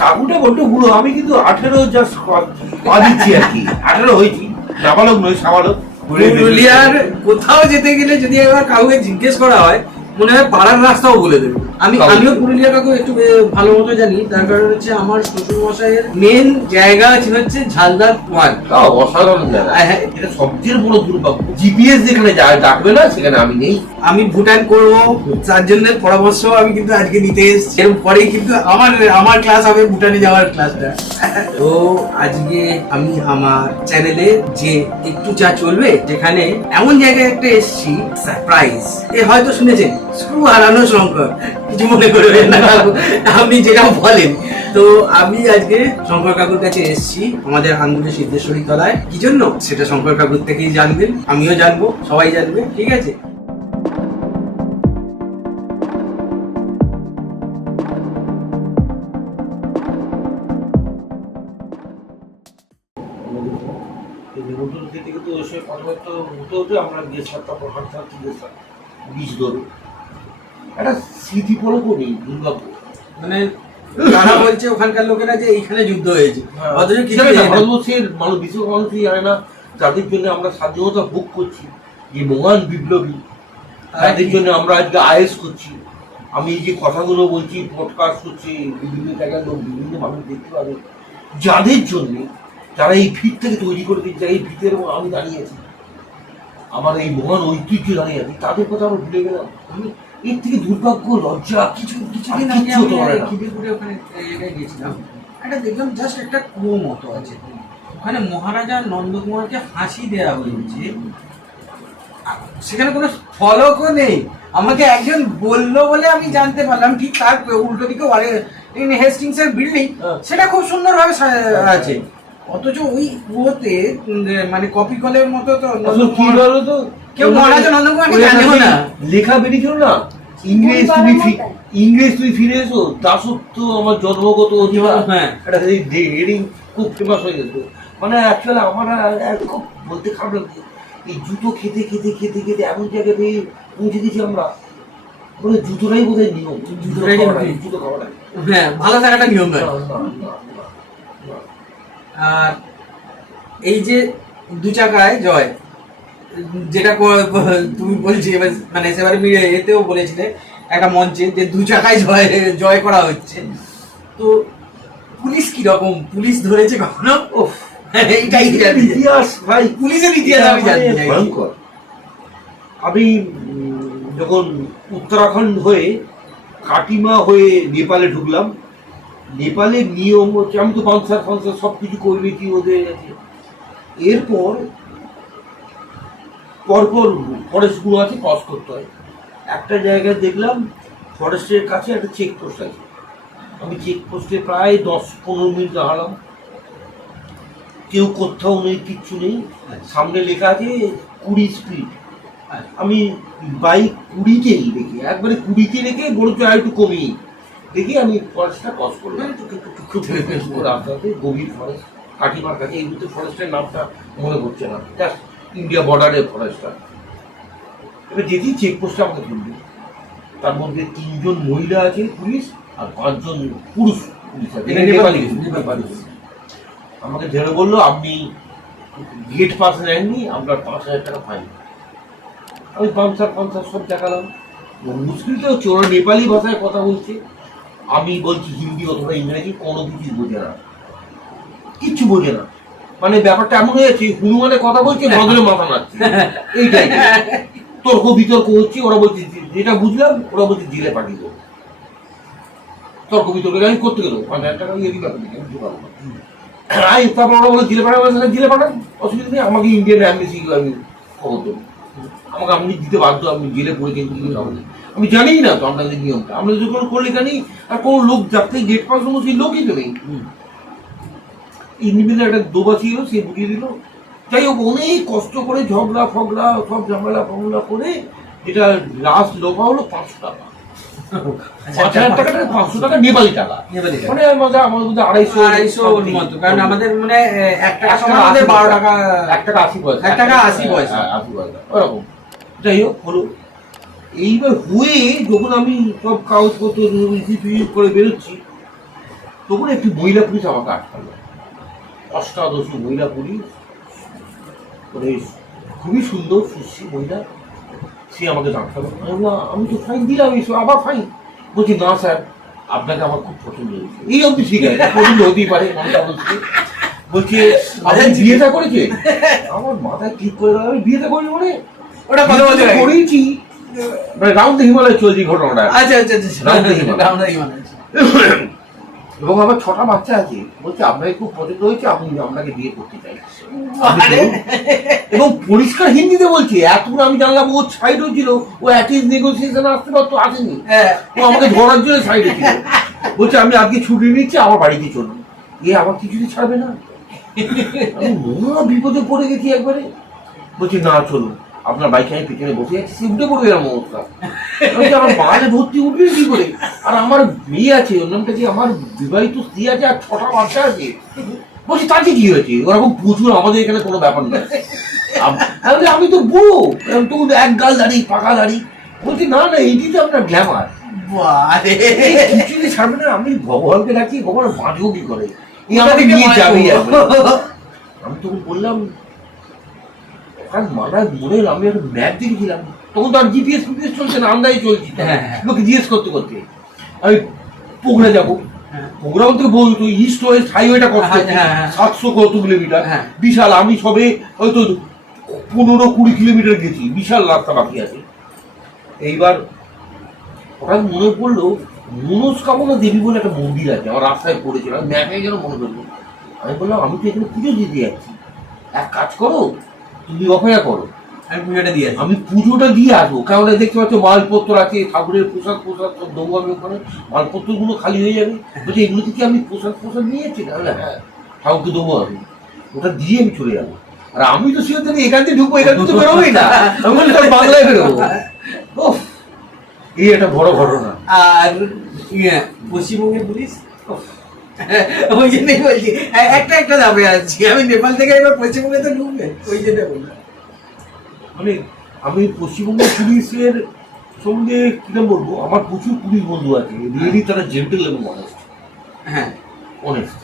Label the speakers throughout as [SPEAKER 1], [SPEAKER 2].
[SPEAKER 1] কাকুটা বড্ড বুড়ো, আমি কিন্তু আঠেরো জাস্ট পা দিচ্ছি আর কি। আঠেরো হয়েছি, নাবালক নই, সাবালক।
[SPEAKER 2] পুরুলিয়ার কোথাও যেতে গেলে যদি একবার কাউকে জিজ্ঞেস করা হয় মনে হয় পাড়ার রাস্তাও বলে দেবে। আমি আমিও পুরুলিয়া কাকু একটু ভালো মতো জানি। তার কারণ হচ্ছে আমার শ্বশুর মশাইয়ের মেন জায়গা আছে হচ্ছে ঝালদার ওয়ান।
[SPEAKER 1] অসাধারণ জায়গা।
[SPEAKER 2] হ্যাঁ।
[SPEAKER 1] এটা সবচেয়ে বড় দুর্ভাগ্য। জিপিএস যেখানে ডাকবে না সেখানে আমি নেই।
[SPEAKER 2] আমি ভুটান করব। তার জন্য পরামর্শ আমি কিন্তু আজকে নিতে এসেছি। এর পরেই কিন্তু আমার আমার ক্লাস হবে ভুটানে যাওয়ার ক্লাসটা তো আজকে আমি আমার চ্যানেলে যে একটু যা চলবে যেখানে এমন জায়গায় একটা এসেছি সারপ্রাইজ এ হয়তো শুনেছেন। হারানো শঙ্কর কিছু মনে করবেন না। কাকু। আপনি যেটা বলেন। তো আমি আজকে শঙ্কর কাকুর কাছে এসেছি আমাদের আন্দুলে সিদ্ধেশ্বরী তলায়। কি জন্য? সেটা শঙ্কর কাকুর থেকেই জানবেন। আমিও জানব সবাই জানবে ঠিক আছে?
[SPEAKER 1] থেকে তো এসে কথাবার্তা হতে হতে আমরা গেছিলাম তারপর হাঁটতে হাঁটতে গেছিলাম বীজ ধরে একটা স্মৃতি পলকও নেই দুর্গাপুর
[SPEAKER 2] মানে তারা বলছে ওখানকার লোকেরা যে এইখানে যুদ্ধ হয়েছে। অথচ কিছু
[SPEAKER 1] না। ভারতবর্ষের মানুষ বিশ্ব মানুষই জানে না যাদের জন্য আমরা স্বাধীনতা ভোগ করছি যে মহান বিপ্লবী তাদের জন্য আমরা আজকে আয়েস করছি। আমি এই যে কথাগুলো বলছি পডকাস্ট করছি বিভিন্ন জায়গায় লোক বিভিন্ন মানুষ দেখতে পাবে। যাদের জন্য যারা এই ভিত থেকে তৈরি করে দিচ্ছে এই ভিতের আমি দাঁড়িয়ে আছি। আমার এই মহান ঐতিহ্য দাঁড়িয়ে আছি তাদের কথা আমরা ভুলে গেলাম। আমি এর থেকে দুর্ভাগ্য লজ্জা কিছু
[SPEAKER 2] কিছুদিন
[SPEAKER 1] আর
[SPEAKER 2] আগে আমি। খিদিরপুরে ওখানে জায়গায় গেছিলাম একটা দেখলাম জাস্ট একটা কুয়ো মতো আছে। ওখানে মহারাজা নন্দকুমারকে ফাঁসি দেওয়া হয়েছে। সেখানে কোনো ফলকও নেই। আমাকে একজন বলল বলে আমি জানতে পারলাম ঠিক তার উল্টো দিকে হেস্টিংস এর বিল্ডিং
[SPEAKER 1] হ্যাঁ।
[SPEAKER 2] সেটা খুব সুন্দরভাবে সা- আছে। অথচ ওই কুয়োতে মানে কপি কলের মতো তো
[SPEAKER 1] কি বলো তো?
[SPEAKER 2] কেউ মহারাজা নন্দকুমারকে
[SPEAKER 1] ওই
[SPEAKER 2] জানেও না।
[SPEAKER 1] লেখা বেরিয়েছিল না? ইংরেজ তুমি ইংরেজ তুমি ফিরে এসো দাসত্ব আমার জন্মগত অধিকার।
[SPEAKER 2] হ্যাঁ।
[SPEAKER 1] এটা হেডিং খুব ফেমাস হয়ে গেছে। মানে অ্যাকচুয়ালি আমার খুব বলতে খারাপ লাগছে। এই জুতো খেতে খেতে খেতে খেতে এমন জায়গায় পেয়ে পৌঁছে গেছি আমরা। বলে জুতোটাই বোধহয় নিয়ম। জুতো
[SPEAKER 2] জুতোটাই
[SPEAKER 1] খাওয়া জুতো খাওয়া
[SPEAKER 2] হ্যাঁ ভালো থাকাটা নিয়ম নয়। আর এই যে দু চাকায় জয় যেটা তুমি বলছি এবার মানে সেবারে মিলে এতেও বলেছিলে একটা মঞ্চে যে দু চাকায় জয় জয় করা হচ্ছে। তো পুলিশ কি রকম পুলিশ ধরেছে কখনো? এইটাই
[SPEAKER 1] ইতিহাস ভাই।
[SPEAKER 2] পুলিশের ইতিহাস আমি
[SPEAKER 1] মানে ভয়ঙ্কর। আমি যখন উত্তরাখণ্ড হয়ে কাটিমা হয়ে নেপালে ঢুকলাম নেপালের নিয়ম হচ্ছে আমি তো পানসার ফানসার সব কিছু করে নিয়েছি ওদের আছে এরপর পরপর ফরেস্টগুলো আছে ক্রস করতে হয়। একটা জায়গায় দেখলাম ফরেস্টের কাছে একটা চেকপোস্ট আছে। আমি চেকপোস্টে প্রায় দশ পনেরো মিনিট দাঁড়ালাম। কেউ কোথাও নেই কিচ্ছু নেই। সামনে লেখা আছে কুড়ি স্পিড আমি বাইক কুড়িতেই দেখি একবারে কুড়িতে রেখে বলেছে আর একটু কমিয়ে দেখি আমি ফরেস্টটা ক্রস করলাম। খুব আস্তে আস্তে গভীর ফরেস্ট কাটিমার কাছে। এই মুহূর্তে ফরেস্টের নামটা মনে পড়ছে না। জাস্ট ইন্ডিয়া বর্ডারের ফরেস্টটা এবার যেতেই চেকপোস্টে আমাকে তুলবে তার মধ্যে তিনজন মহিলা আছে পুলিশ আর পাঁচজন পুরুষ পুলিশ আছে। আমাকে ধরে বলল আপনি গেট পাস নেননি আপনার পাঁচ হাজার টাকা ফাইন আমি পাঁচশার পাঁচশার সব দেখালাম। মুশকিল তো হচ্ছে ওরা নেপালি ভাষায় কথা বলছে। আমি বলছি হিন্দি অথবা ইংরেজি কোনো কিছু বোঝে না। কিচ্ছু বোঝে না। মানে ব্যাপারটা এমন হয়েছে হনুমানের কথা বলছে বদলে মাথা নাচ্ছে এইটাই। তর্ক বিতর্ক হচ্ছে, ওরা বলছে যেটা বুঝলাম, ওরা বলছে জেলে পাঠিয়ে দেবো। তর্ক বিতর্ক আমি করতে গেলো পাঁচ হাজার টাকা ইয়ে দিবে আমি ঢোকাবো। আই, তারপর ওরা বলে, জেলে পাঠাবো তাহলে জেলে পাঠান অসুবিধা নেই, আমাকে ইন্ডিয়ান অ্যাম্বাসি আমি খবর দেবো। আমাকে আপনি দিতে বাধ্য, আপনি জেলে পড়ে কিন্তু। আমি জানি না তো আপনাদের নিয়মটা। আমরা যদি কোনো করলে জানি আর কোনো লোক যাতে গেট পাস কোনো সেই লোকই তো নেই। ইন্ডিপেন্ডেন্ট একটা দোবা ছিল সে বুঝিয়ে দিল। যাই হোক অনেক কষ্ট করে ঝগড়া ফগড়া সব ঝামেলা ফগড়া করে যেটা লাস্ট লোভা হলো পাঁচশো টাকা। পাঁচ হাজার টাকাটা পাঁচশো টাকা নেপালি টাকা। মানে আমাদের আমাদের মধ্যে আড়াইশো
[SPEAKER 2] আড়াইশো ওর মতো কারণ আমাদের মানে এক টাকা সময় আমাদের
[SPEAKER 1] আশি
[SPEAKER 2] বারো
[SPEAKER 1] পয়সা।
[SPEAKER 2] টাকা।
[SPEAKER 1] এক টাকা আশি পয়সা।
[SPEAKER 2] এক টাকা আশি পয়সা।
[SPEAKER 1] হ্যাঁ, আশি পয়সা। ওরকম। যাই হোক হলো। এইবার হয়ে যখন আমি সব কাগজপত্র করে বেরোচ্ছি তখন একটি মহিলা পুলিশ আমাকে আটকালো। অষ্টাদশী মহিলা পুলিশ। মানে খুবই সুন্দর সুশ্রী মহিলা। সে আমাকে ডাক্তার আমি তো ফাইন দিলাম এসব আবার ফাইন বলছি না স্যার আপনাকে আমার খুব পছন্দ হয়েছে। এই অবধি ঠিক আছে পছন্দ হতেই পারে মনটা বলছে বলছে আপনি বিয়েটা করেছে আমার মাথায় ঠিক করে আমি বিয়েটা করি মানে
[SPEAKER 2] ওটা?
[SPEAKER 1] করেইছি। মানে রাউন্ড হিমালয় চলছে ঘটনাটা।
[SPEAKER 2] আচ্ছা আচ্ছা আচ্ছা
[SPEAKER 1] রামদা হিমালয়। এবং আমার ছটা বাচ্চা আছে। বলছে আপনাকে খুব পছন্দ হয়েছে আমি আপনাকে বিয়ে করতে চাই। এবং পরিষ্কার হিন্দিতে বলছে এতক্ষণ আমি জানলাম ও সাইড হয়েছিল ও অ্যাটিস নেগোসিয়েশন আসতে পারতো আসেনি।
[SPEAKER 2] হ্যাঁ।
[SPEAKER 1] ও আমাকে ধরার জন্য সাইডে ছিল। বলছে আমি আজকে ছুটি নিচ্ছি আমার বাড়িতে চলুন। এ আমার কিছুতে ছাড়বে না। আমি মহা বিপদে পড়ে গেছি একবারে। বলছি না চলুন। আপনার বাইকে আমি পিছনে বসে আছি সে উঠে পড়বে এরকম অবস্থা আমার মালে ভর্তি উঠবে কি করে? আর আমার মেয়ে আছে ওর নামটা কি আমার বিবাহিত স্ত্রী আছে আর ছটা বাচ্চা আছে? বলছি তাতে কি হয়েছে? ওরকম প্রচুর আমাদের এখানে কোনো ব্যাপার নেই আম- আমি তো বুড়ো তো এক গাল দাঁড়ি পাকা দাঁড়ি। বলছি না না এইটি তো আপনার গ্ল্যামার
[SPEAKER 2] বারে।
[SPEAKER 1] কিছুই ছাড়বে না আমি ভগবানকে ডাকি ভগবান বাঁচবো কি করে? এই আমাকে নিয়ে
[SPEAKER 2] বাঁচবো?
[SPEAKER 1] আমি তখন বললাম ওখান মাথায় মনে হলো আমি একটা ম্যাপ দেখেছিলাম। তখন তো আর জিপিএস ফিপিএস চলছে না আন্দাজে চলছি।
[SPEAKER 2] হ্যাঁ, হ্যাঁ।
[SPEAKER 1] লোকে জিজ্ঞেস করতে করতে। আমি পোগড়া যাব।
[SPEAKER 2] হ্যাঁ।
[SPEAKER 1] পোগড়া বলতে বলতো ইস্ট ওয়েস্ট হাইওয়েটা কত
[SPEAKER 2] হ্যাঁ, হ্যাঁ, হ্যাঁ।
[SPEAKER 1] সাতশো কত কিলোমিটার?
[SPEAKER 2] হ্যাঁ।
[SPEAKER 1] বিশাল আমি সবে হয়তো পনেরো কুড়ি কিলোমিটার গেছি। বিশাল রাস্তা বাকি আছে। এইবার হঠাৎ মনে পড়ল মনস্কামনা দেবী বলে একটা মন্দির আছে। আমার রাস্তায় পড়েছিল আমি ম্যাপে যেন মনে করল আমি বললাম আমি তো এখানে পুজো দিতে যাচ্ছি। এক কাজ করো তুমি অপেক্ষা করো।
[SPEAKER 2] আমি পুজোটা দিয়ে।
[SPEAKER 1] আমি পুজোটা দিয়ে আসব। কারণ দেখতে পাচ্ছ মালপত্র আছে ঠাকুরের প্রসাদ প্রসাদ সব দেবো আমি ওখানে। মালপত্রগুলো খালি হয়ে যাবে। বলছে এগুলো থেকে আমি প্রসাদ প্রসাদ নিয়ে যাচ্ছি তাহলে হ্যাঁ ঠাকুরকে দেবো আমি। ওটা দিয়ে আমি চলে যাব। আর আমি তো সে থেকে এখান থেকে ঢুকবো এখান থেকে বেরোবোই না। আমি বাংলায় বেরোবো। ওফ, এই একটা বড় ঘটনা।
[SPEAKER 2] আর ইয়ে, পশ্চিমবঙ্গের পুলিশ? ওই জন্যই বলছি একটা একটা দামে আছি আমি নেপাল থেকে এবার পশ্চিমবঙ্গে তো ঢুকবে ওই জন্য বললাম
[SPEAKER 1] মানে আমি পশ্চিমবঙ্গ পুলিশের সঙ্গে কিরম বলব? আমার প্রচুর পুলিশ বন্ধু আছে রিয়েলি তারা জেন্টেল এবং অনেস্ট
[SPEAKER 2] হ্যাঁ।
[SPEAKER 1] অনেস্ট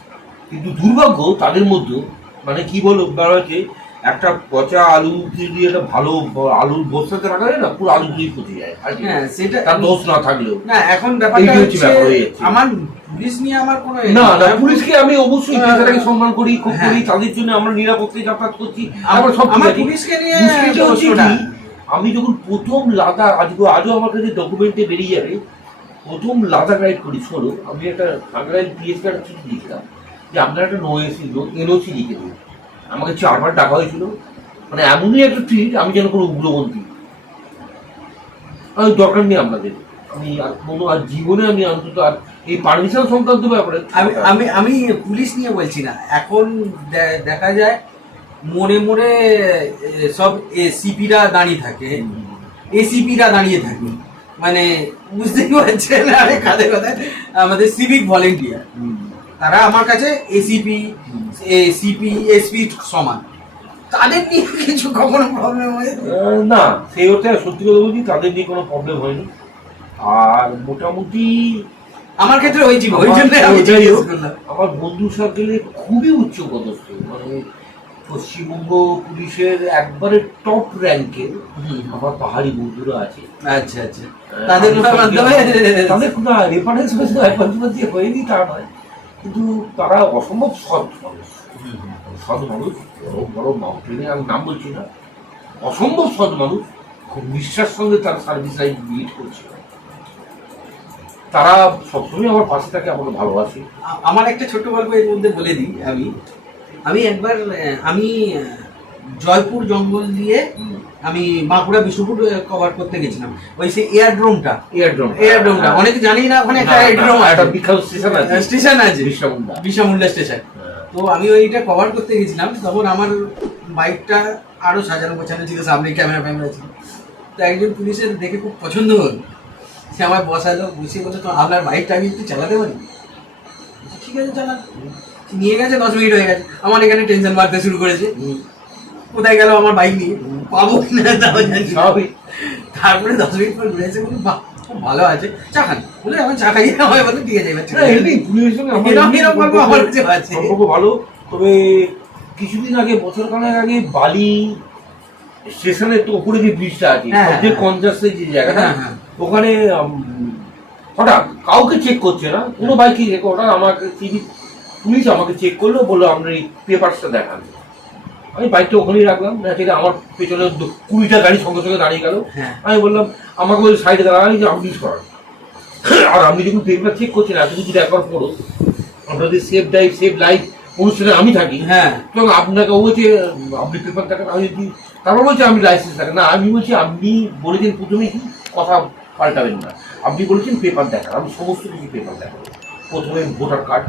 [SPEAKER 1] কিন্তু দুর্ভাগ্য তাদের মধ্যে মানে কি বলো ব্যাপার হচ্ছে একটা পচা আলু দিয়ে একটা ভালো আলুর বস্তাতে রাখা যায় না পুরো আলু দিয়ে পচে যায়
[SPEAKER 2] হ্যাঁ সেটা
[SPEAKER 1] তার দোষ না থাকলেও
[SPEAKER 2] না এখন ব্যাপারটা
[SPEAKER 1] হচ্ছে হয়ে।
[SPEAKER 2] আমার পুলিশ নিয়ে আমার কোনো
[SPEAKER 1] না না পুলিশকে আমি অবশ্যই
[SPEAKER 2] হ্যাঁ।
[SPEAKER 1] পেশাটাকে সম্মান করি খুব
[SPEAKER 2] হ্যাঁ।
[SPEAKER 1] করি তাদের জন্য আমরা নিরাপত্তায় যাতায়াত করছি
[SPEAKER 2] আমার-
[SPEAKER 1] সব
[SPEAKER 2] আমার পুলিশকে নিয়ে
[SPEAKER 1] আমি যখন প্রথম লাদাখ আজকে আজও আমার কাছে ডকুমেন্টে বেরিয়ে যাবে প্রথম লাদাখ রাইড করি শোনো আমি একটা চিঠি লিখলাম যে আপনার একটা নো এসি এনওসি লিখে দিন আমাকে চারবার টাকা হয়েছিল মানে এমনই একটা ট্রিট আমি যেন কোনো উগ্রপন্থী। আমি দরকার নেই আপনাদের আমি আর কোনো আর জীবনে আমি অন্তত আর এই পারমিশন সংক্রান্ত ব্যাপারে
[SPEAKER 2] আমি আমি আমি পুলিশ নিয়ে বলছি না। এখন দেখা যায় মনে মনে সব এসিপিরা দাঁড়িয়ে থাকে। এসিপিরা দাঁড়িয়ে থাকে। মানে বুঝতেই পারছেন আরে কাদের কথা আমাদের সিভিক ভলেন্টিয়ার। তারা আমার কাছে এসিপি সিপি এসপি সমান। তাদের নিয়ে কিছু কখনো প্রবলেম হয়
[SPEAKER 1] না সেই অর্থে সত্যি কথা বলছি তাদের নিয়ে কোনো প্রবলেম হয়নি। আর মোটামুটি
[SPEAKER 2] আমার ক্ষেত্রে হয়েছিল ওই জন্য
[SPEAKER 1] আমার- বন্ধু সার্কেলে খুবই উচ্চ পদস্থ মানে পশ্চিমবঙ্গ পুলিশের একবারে টপ র্যাঙ্কের
[SPEAKER 2] হুম।
[SPEAKER 1] আমার পাহাড়ি বন্ধুরা আছে।
[SPEAKER 2] আচ্ছা আচ্ছা। তাদের
[SPEAKER 1] তাদের কোনো রেফারেন্স হয়নি তা নয়। কিন্তু তারা অসম্ভব সৎ মানুষ। সৎ মানুষ, বড় বড় মাউন্টেনে আমি নাম বলছি না। অসম্ভব সৎ মানুষ, খুব নিষ্ঠার সঙ্গে তার সার্ভিস লাইফ লিড করছে তারা সবসময় আমার পাশে থাকে আমাকে ভালোবাসে।
[SPEAKER 2] আমার একটা ছোট্ট গল্প এর মধ্যে বলে দিই আমি। আমি একবার আমি জয়পুর জঙ্গল দিয়ে আমি বাঁকুড়া বিষ্ণুপুর কভার করতে গেছিলাম। ওই সে এয়ারড্রোমটা
[SPEAKER 1] এয়ারড্রোম
[SPEAKER 2] এয়ারড্রোমটা অনেকে জানি না ওখানে একটা এয়ারড্রোম
[SPEAKER 1] একটা বিখ্যাত স্টেশন আছে।
[SPEAKER 2] স্টেশন আছে।
[SPEAKER 1] বিশ্বমুন্ডা।
[SPEAKER 2] বিশামুন্ডা স্টেশন তো আমি ওইটা কভার করতে গেছিলাম। তখন আমার বাইকটা আরও সাজানো গোছানো ছিল সামনে ক্যামেরা ফ্যামেরা ছিল তো একজন পুলিশের দেখে খুব পছন্দ হলো। সে আমার বসালো বসে বলে তো আপনার বাইকটা আমি একটু চালাতে পারি? বলছি, ঠিক আছে চালা। নিয়ে গেছে দশ মিনিট হয়ে গেছে। আমার এখানে টেনশন মারতে শুরু করেছে। কোথায় গেল আমার বাইক নিয়ে? পাবো কিনা তাও জানি না। তারপরে দশ মিনিট পর ঘুরে এসে বলি বাহ খুব ভালো আছে। চা খান। বলে আমি চা খাই বলে ঠিক আছে এবার
[SPEAKER 1] আমার
[SPEAKER 2] আমার কাছে আছে।
[SPEAKER 1] ভালো। তবে কিছুদিন আগে বছর খানেক আগে বালি স্টেশনের তো উপরে যে ব্রিজটা আছে
[SPEAKER 2] হ্যাঁ,
[SPEAKER 1] সবচেয়ে
[SPEAKER 2] হ্যাঁ।
[SPEAKER 1] কনজাস্টের যে জায়গাটা
[SPEAKER 2] হ্যাঁ, হ্যাঁ।
[SPEAKER 1] ওখানে হঠাৎ কাউকে চেক করছে না। কোনো বাইকে চেক হঠাৎ আমাকে সিভি পুলিশ আমাকে চেক করল বলল আপনার এই পেপারসটা দেখান। আমি বাইকটা ওখানেই রাখলাম না ঠিক আমার পেছনে কুড়িটা গাড়ি সঙ্গে সঙ্গে দাঁড়িয়ে গেল।
[SPEAKER 2] হ্যাঁ।
[SPEAKER 1] আমি বললাম আমাকে বলে সাইডে দাঁড়ান যে আপনি সরান। আর আপনি যখন পেপার চেক করছেন এত কিছু একবার পড়ো আপনাদের সেফ ড্রাইভ সেফ লাইফ অনুষ্ঠানে আমি থাকি।
[SPEAKER 2] হ্যাঁ।
[SPEAKER 1] তখন আপনাকে বলছে আপনি পেপার দেখান আমি যদি তারপর বলছে আমি লাইসেন্স থাকেন। না আমি বলছি আপনি বলেছেন প্রথমে কি? কথা পাল্টাবেন না। আপনি বলেছেন পেপার দেখান আমি সমস্ত কিছু পেপার দেখাবো। প্রথমে ভোটার কার্ড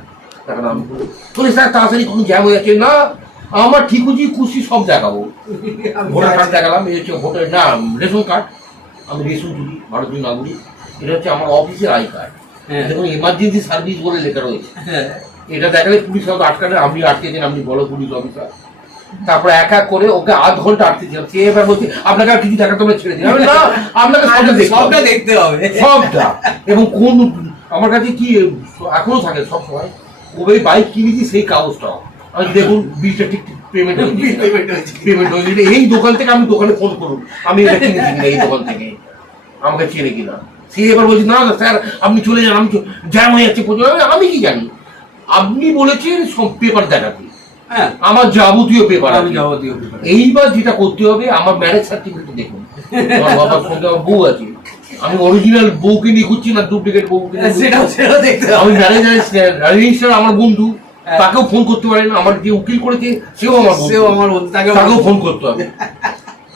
[SPEAKER 1] দেখান আমি বলি বলে স্যার তাড়াতাড়ি কোনো জ্যাম হয়ে যাচ্ছে। না আমার ঠিক খুশি সব দেখাবো। ভোটার কার্ড দেখালাম এই হচ্ছে ভোটার না রেশন কার্ড। আমি রেশন চুরি ভারতীয় নাগরিক। এটা হচ্ছে আমার অফিসের আই কার্ড।
[SPEAKER 2] হ্যাঁ।
[SPEAKER 1] দেখুন এমার্জেন্সি সার্ভিস বলে লেখা রয়েছে।
[SPEAKER 2] হ্যাঁ।
[SPEAKER 1] এটা দেখালে পুলিশ হয়তো আটকালে আপনি আটকেছেন আপনি বলো পুলিশ অফিসার। তারপরে এক এক করে ওকে আধ ঘণ্টা আটকেছিলাম সে এবার বলছে আপনাকে আর কিছু দেখাতে হবে ছেড়ে দিন। না আপনাকে সবটা দেখতে হবে।
[SPEAKER 2] দেখতে হবে।
[SPEAKER 1] সবটা। এবং কোন আমার কাছে কি এখনও থাকে সব সময়। ওই বাইক কিনেছি সেই কাগজটাও। দেখুন বিলটা ঠিক পেমেন্ট। পেমেন্ট হয়েছে এই দোকান থেকে আমি দোকানে ফোন করুন। আমি এটা কিনা এই দোকান থেকে। আমাকে চেনে কিনা। সে এবার বলছে না স্যার আপনি চলে যান আমি জ্যাম হয়ে যাচ্ছে প্রচুর। আমি- কি জানি? আপনি বলেছেন সব পেপার দেখাতে।
[SPEAKER 2] হ্যাঁ।
[SPEAKER 1] আমার যাবতীয় পেপার
[SPEAKER 2] আমি যাবতীয়।
[SPEAKER 1] এইবার যেটা করতে হবে আমার ম্যারেজ সার্টিফিকেট দেখুন। আমার বাবার সঙ্গে আমার বউ আছে। আমি অরিজিনাল বউকে নিয়ে ঘুরছি না ডুপ্লিকেট বউকে ঘুরছি।
[SPEAKER 2] সেটাও সেটাও দেখতে
[SPEAKER 1] আমি ম্যানেজার রেজিস্টার আমার বন্ধু।
[SPEAKER 2] হ্যাঁ।
[SPEAKER 1] তাকেও ফোন করতে পারেন আমার যে উকিল করেছে সেও আমার
[SPEAKER 2] সেও আমার তাকেও
[SPEAKER 1] ফোন করতে হবে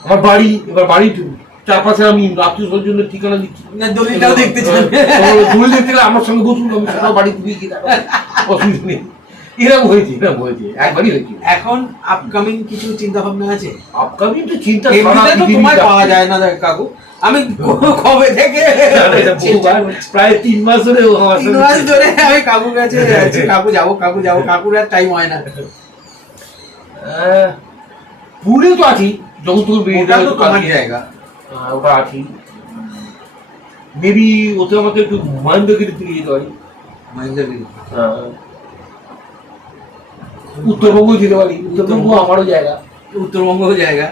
[SPEAKER 1] আমার বাড়ি এবার বাড়ি চারপাশে আমি আত্মীয় স্বজনের ঠিকানা দিচ্ছি।
[SPEAKER 2] না, দলিলটাও দেখতে চান।
[SPEAKER 1] দলিল দেখতে গেলে আমার সঙ্গে বসুন আমি সেটাও দিয়ে অসুবিধা নেই। এরকম হয়েছে এরকম হয়েছে একবারই হয়েছে।
[SPEAKER 2] এখন আপকামিং কিছু চিন্তা ভাবনা আছে?
[SPEAKER 1] আপকামিং তো চিন্তা।
[SPEAKER 2] পাওয়া যায় না কাকু। আমি কবে থেকে
[SPEAKER 1] প্রায় তিন মাস ধরে ও
[SPEAKER 2] তিন মাস ধরে আমি কাকুর কাছে আছি কাকু যাব কাকু যাব কাকুর আর টাইম হয় না।
[SPEAKER 1] পুরী তো আছি যাবে
[SPEAKER 2] তো তোমার জায়গা।
[SPEAKER 1] ওটা আছি। মেবি ওতে আমাকে একটু মহেন্দ্রগিরি থেকে যেতে পারি।
[SPEAKER 2] মহেন্দ্রগিরি।
[SPEAKER 1] আহ, উত্তরবঙ্গ যেতে পারি। উত্তরবঙ্গ আমারও জায়গা।
[SPEAKER 2] উত্তরবঙ্গ জায়গা।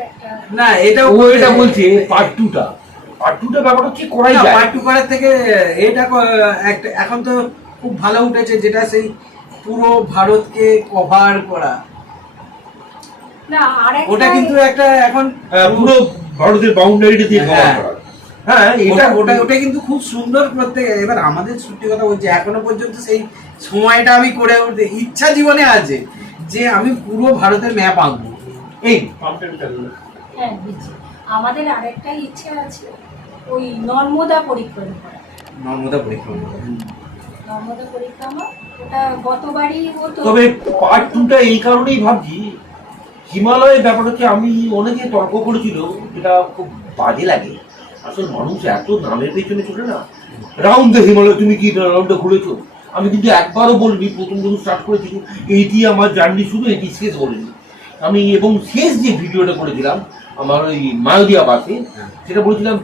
[SPEAKER 3] একটা
[SPEAKER 2] না এটা
[SPEAKER 1] ও এটা বলছে পার্ট টুটা পার্ট টুটা ব্যাপারটা হচ্ছে করাই যায়।
[SPEAKER 2] পার্ট টু করার থেকে এটা একটা এখন তো খুব ভালো উঠেছে যেটা সেই পুরো ভারতকে কভার করা।
[SPEAKER 3] না
[SPEAKER 2] ওটা কিন্তু একটা এখন
[SPEAKER 1] হ্যাঁ, পুরো ভারতের বাউন্ডারিটা দিয়ে কভার
[SPEAKER 2] হ্যাঁ।
[SPEAKER 1] করা। হ্যাঁ
[SPEAKER 2] ওটা
[SPEAKER 1] এটা
[SPEAKER 2] ওটা ওটা কিন্তু খুব সুন্দর করতে এবার আমাদের সত্যি কথা বলছি এখনও পর্যন্ত সেই সময়টা আমি করে উঠতে ইচ্ছা জীবনে আছে যে আমি পুরো ভারতের ম্যাপ আঁকবো।
[SPEAKER 1] এই।
[SPEAKER 3] হ্যাঁ আমাদের আরেকটা ইচ্ছে আছে ওই নর্মদা পরিক্রমা করা
[SPEAKER 2] নর্মদা পরিক্রমা।
[SPEAKER 3] নর্মদা পরিক্রমা ওটা গতবারই হতো।
[SPEAKER 1] তবে পার্ট টুটা এই কারণেই ভাবছি হিমালয়ের ব্যাপার আমি অনেকে তর্ক করেছিল যেটা খুব বাজে লাগে। আসলে মানুষ এত নামের পেছনে চলে না? রাউন্ড দ্য হিমালয় তুমি কি রাউন্ডে ঘুরেছো? আমি কিন্তু একবারও বলিনি প্রথম প্রথম স্টার্ট করেছি এইটি আমার জার্নি শুধু এটি শেষ বলিনি। আমি এবং শেষ যে ভিডিওটা করেছিলাম আমার ওই মায়োদিয়া বাসে। সেটা বলেছিলাম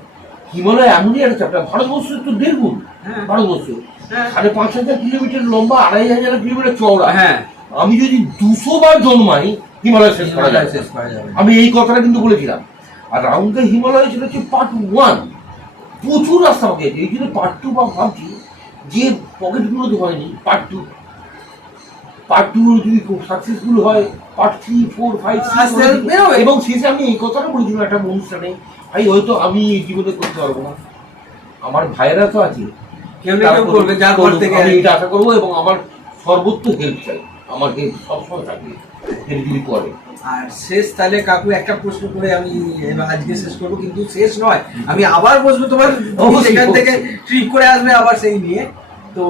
[SPEAKER 1] হিমালয় এমনই একটা চ্যাপ্টার ভারতবর্ষের তো দেড় গুণ
[SPEAKER 2] হ্যাঁ।
[SPEAKER 1] ভারতবর্ষ।
[SPEAKER 2] হ্যাঁ।
[SPEAKER 1] সাড়ে পাঁচ হাজার কিলোমিটার লম্বা আড়াই হাজার কিলোমিটার চওড়া।
[SPEAKER 2] হ্যাঁ।
[SPEAKER 1] আমি যদি দুশো বার জন্মাই হিমালয় শেষ করা যায়
[SPEAKER 2] শেষ করা যাবে
[SPEAKER 1] আমি এই কথাটা কিন্তু বলেছিলাম। আর রাউন্ড দ্য হিমালয় সেটা হচ্ছে পার্ট ওয়ান প্রচুর রাস্তা আমাকে এই জন্য পার্ট টু বা ভাবছি যে পকেটগুলোতে হয়নি পার্ট টু পার্ট টু যদি খুব সাকসেসফুল হয় পার্ট থ্রি ফোর ফাইভ
[SPEAKER 2] আস্তে
[SPEAKER 1] এবং শেষে আমি এই কথাটা বলেছিলাম একটা অনুষ্ঠানে ভাই হয়তো আমি এই জীবনে করতে পারব না। আমার ভাইয়েরা তো আছে।
[SPEAKER 2] কেউ করবে ঘর থেকে
[SPEAKER 1] আমি এটা আশা করব এবং আমার সর্বোচ্চ হেল্প চাই। আমার হেল্প সবসময় থাকবে। এটা করে
[SPEAKER 2] আর শেষ তাহলে কাকু একটা প্রশ্ন করে আমি আজকে শেষ করব কিন্তু শেষ নয় আমি আবার বসবো তোমার সেখান থেকে ট্রিপ করে আসবে আবার সেই নিয়ে। তো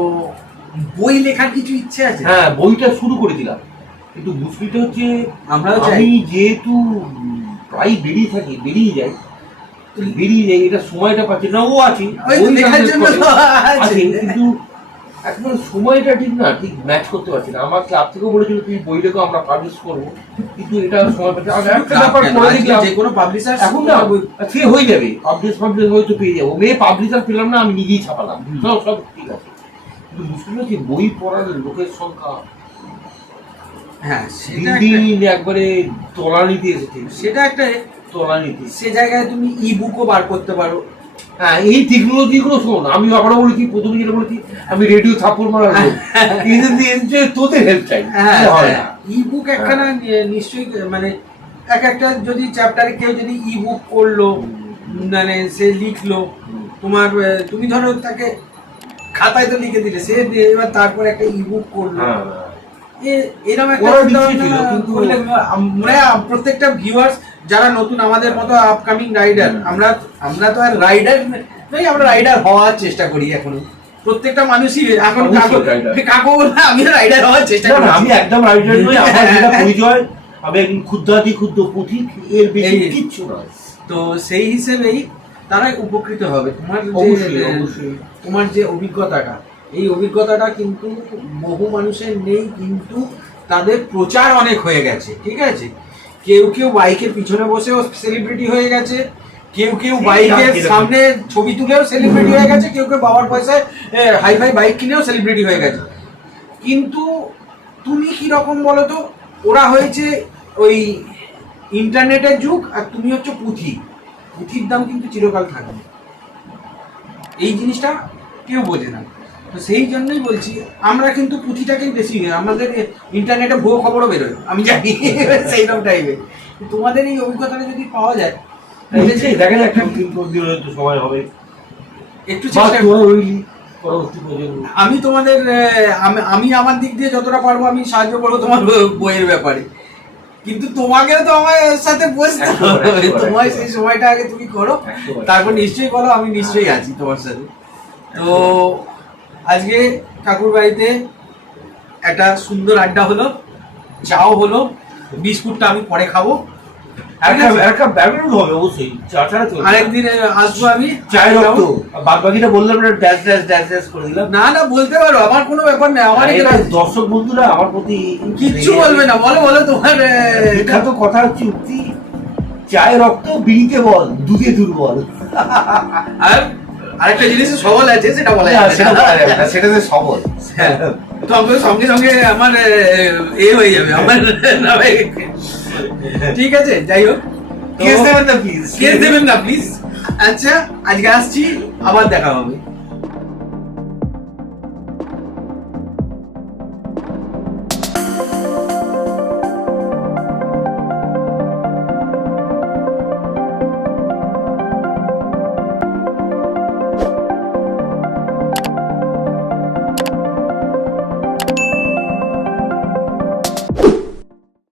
[SPEAKER 2] বই লেখার কিছু ইচ্ছে আছে?
[SPEAKER 1] হ্যাঁ বইটা শুরু করেছিলাম। কিন্তু মুশকিলটা হচ্ছে
[SPEAKER 2] আমরাও চাই।
[SPEAKER 1] আমি যেহেতু প্রায় বেরিয়ে থাকি বেরিয়ে যাই বেরিয়ে যাই এটা সময়টা পাচ্ছি না। ও। আছে কিন্তু এখন সময়টা ঠিক না ঠিক ম্যাচ করতে পারছি না। আমার ক্লাব থেকেও বলেছিল তুমি বই লেখো আমরা পাবলিশ করব। কিন্তু এটা সময় পাচ্ছে আর একটা ব্যাপার করে দেখলাম
[SPEAKER 2] যে কোনো পাবলিশার
[SPEAKER 1] এখন না সে হয়ে যাবে। পাবলিশ পাবলিশ হয়তো পেয়ে যাব। মেয়ে পাবলিশার পেলাম না আমি নিজেই ছাপালাম। সব সব ঠিক আছে। কিন্তু মুশকিল হচ্ছে বই পড়ার লোকের সংখ্যা।
[SPEAKER 2] হ্যাঁ
[SPEAKER 1] দিন
[SPEAKER 2] সেটা একটা
[SPEAKER 1] দিন একবারে তলানিতে এসেছে।
[SPEAKER 2] সেটা একটা
[SPEAKER 1] তলানিতে।
[SPEAKER 2] সে জায়গায় তুমি ই বুকও বার করতে পারো।
[SPEAKER 1] এই টেকনোলজি গুলো শোন আমি আবারও বলেছি প্রথমে যেটা বলেছি আমি রেডিও থাপ্পড় মারা এদের তোদের হেল্প চাই
[SPEAKER 2] হ্যাঁ ই বুক একখানা নিশ্চয়ই মানে এক একটা যদি চ্যাপ্টারে কেউ যদি ই বুক করল মানে সে লিখলো তোমার তুমি ধরো তাকে খাতায় তো লিখে দিলে সে এবার তারপর একটা ই বুক করল।
[SPEAKER 1] হ্যাঁ।
[SPEAKER 2] এরকম একটা
[SPEAKER 1] কিন্তু-
[SPEAKER 2] প্রত্যেকটা ভিউয়ার্স যারা নতুন আমাদের মতো আপকামিং রাইডার আমরা আমরা তো আর রাইডার নই আমরা রাইডার হওয়ার চেষ্টা করি এখনও। প্রত্যেকটা মানুষই এখন কাকু কাকু বলে আমি রাইডার হওয়ার চেষ্টা করি
[SPEAKER 1] আমি একদম রাইটার নই আমার যেটা পরিচয় আমি একজন ক্ষুদ্রাতি ক্ষুদ্র পথিক এর বেশি কিচ্ছু নয়।
[SPEAKER 2] তো সেই হিসেবেই তারা উপকৃত হবে। তোমার
[SPEAKER 1] অবশ্যই।
[SPEAKER 2] তোমার যে অভিজ্ঞতাটা এই অভিজ্ঞতাটা কিন্তু বহু মানুষের নেই কিন্তু তাদের প্রচার অনেক হয়ে গেছে ঠিক আছে? কেউ কেউ বাইকের পিছনে বসেও সেলিব্রিটি হয়ে গেছে কেউ কেউ বাইকের সামনে ছবি তুলেও সেলিব্রিটি হয়ে গেছে কেউ কেউ বাবার পয়সায় হাই ফাই বাইক কিনেও সেলিব্রিটি হয়ে গেছে। কিন্তু তুমি কি রকম বলো তো? ওরা হয়েছে ওই ইন্টারনেটের যুগ আর তুমি হচ্ছে পুঁথি। পুঁথির দাম কিন্তু চিরকাল থাকবে। এই জিনিসটা কেউ বোঝে না। তো সেই জন্যই বলছি আমরা কিন্তু পুঁথিটাকেই বেশি আমাদের ইন্টারনেটে ভুয়ো খবরও বেরোয় আমি জানি সেইরকম টাইপের তোমাদের এই অভিজ্ঞতাটা যদি পাওয়া যায়
[SPEAKER 1] দেখা যাক সময় হবে।
[SPEAKER 2] একটু চেষ্টা আমি তোমাদের আমি- আমি আমার দিক দিয়ে যতটা পারব আমি সাহায্য করব তোমার বইয়ের ব্যাপারে। কিন্তু তোমাকেও তো আমার সাথে বসতে হবে। তোমার সেই সময়টা আগে তুমি করো। তারপর নিশ্চয়ই বলো আমি নিশ্চয়ই আছি তোমার সাথে। তো আজকে কাকুর বাড়িতে একটা সুন্দর আড্ডা হলো চাও হলো বিস্কুটটা আমি পরে খাব।
[SPEAKER 1] একটা একটা ব্যাকগ্রাউন্ড হবে অবশ্যই চা ছাড়া চলবে
[SPEAKER 2] আরেকদিন আসব আমি
[SPEAKER 1] চায়ের রক্ত। বাদ বাকিটা বললাম না ড্যাশ ড্যাশ ড্যাশ ড্যাশ করে দিলাম।
[SPEAKER 2] না না বলতে পারো আমার কোনো ব্যাপার নেই আমার
[SPEAKER 1] দর্শক বন্ধুরা আমার প্রতি
[SPEAKER 2] কিচ্ছু বলবে না বলো বলো তোমার আহ,
[SPEAKER 1] বিখ্যাত কথা হচ্ছে উক্তি চায় রক্ত বিড়িতে বল দুধে দুর্বল।
[SPEAKER 2] আর আরেকটা জিনিস সবল আছে সেটা বলা যাবে
[SPEAKER 1] সেটা। বলা যাবে না, সেটা যে সবল।
[SPEAKER 2] হ্যাঁ, তো আমি সঙ্গে সঙ্গে আমার এ, হয়ে যাবে আমার ঠিক আছে যাই হোক।
[SPEAKER 1] কেস দেবেন না প্লিজ
[SPEAKER 2] কেস দেবেন না প্লিজ আচ্ছা আজকে আসছি আবার দেখা হবে।